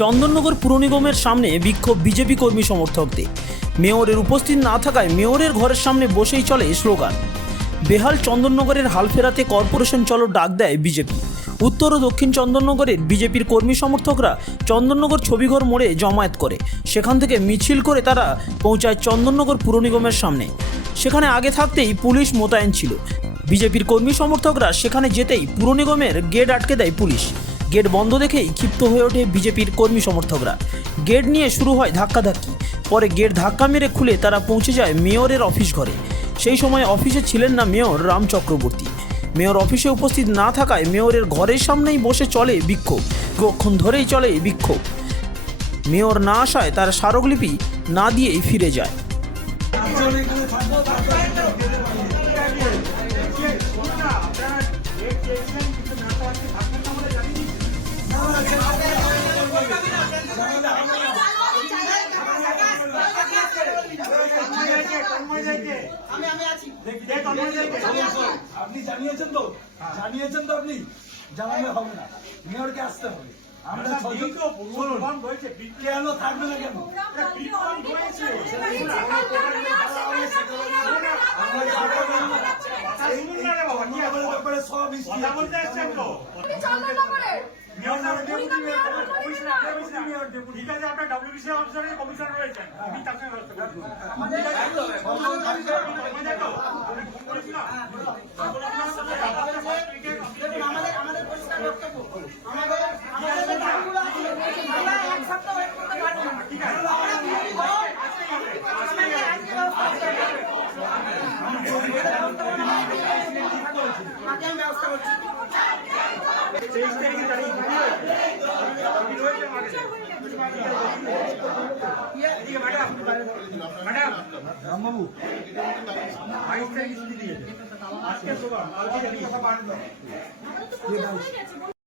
চন্দননগর পুর নিগমের সামনে বিক্ষোভ বিজেপি কর্মী সমর্থকদের। মেয়রের উপস্থিত না থাকায় মেয়রের ঘরের সামনে বসেই চলে স্লোগান। বেহাল চন্দননগরের হাল ফেরাতে কর্পোরেশন চলো ডাক দেয় বিজেপি। উত্তর ও দক্ষিণ চন্দননগরের বিজেপির কর্মী সমর্থকরা চন্দননগর ছবিঘর মোড়ে জমায়েত করে। সেখান থেকে মিছিল করে তারা পৌঁছায় চন্দননগর পুর নিগমের সামনে। সেখানে আগে থাকতেই পুলিশ মোতায়েন ছিল। বিজেপির কর্মী সমর্থকরা সেখানে যেতেই পুর নিগমের গেট আটকে দেয় পুলিশ। গেট বন্ধ দেখেই ক্ষিপ্ত হয়ে ওঠে বিজেপির কর্মী সমর্থকরা। গেট নিয়ে শুরু হয় ধাক্কাধাক্কি। পরে গেট ধাক্কা মেরে খুলে তারা পৌঁছে যায় মেয়রের অফিস ঘরে। সেই সময় অফিসে ছিলেন না মেয়র রাম চক্রবর্তী। মেয়র অফিসে উপস্থিত না থাকায় মেয়রের ঘরের সামনেই বসে চলে বিক্ষোভ। কিছুক্ষণ ধরেই চলে বিক্ষোভ। মেয়র না আসায় তার স্মারকলিপি না দিয়েই ফিরে যায়। আপনি জানিয়েছেন তো আপনি জানালে হবে না, মেয়রকে আসতে হবে। আমরা কেন থাকবে না, কেন সব ঠিক আছে, আপনার ডব্লিউবিসি অফিসারের কমিশনার রয়েছেন, তাকে ব্যবস্থা করছি। 23 তারিখে জানিয়ে ম্যাডাম রামবাবু 22 তারিখে ছুটি দিয়েছে। আজকে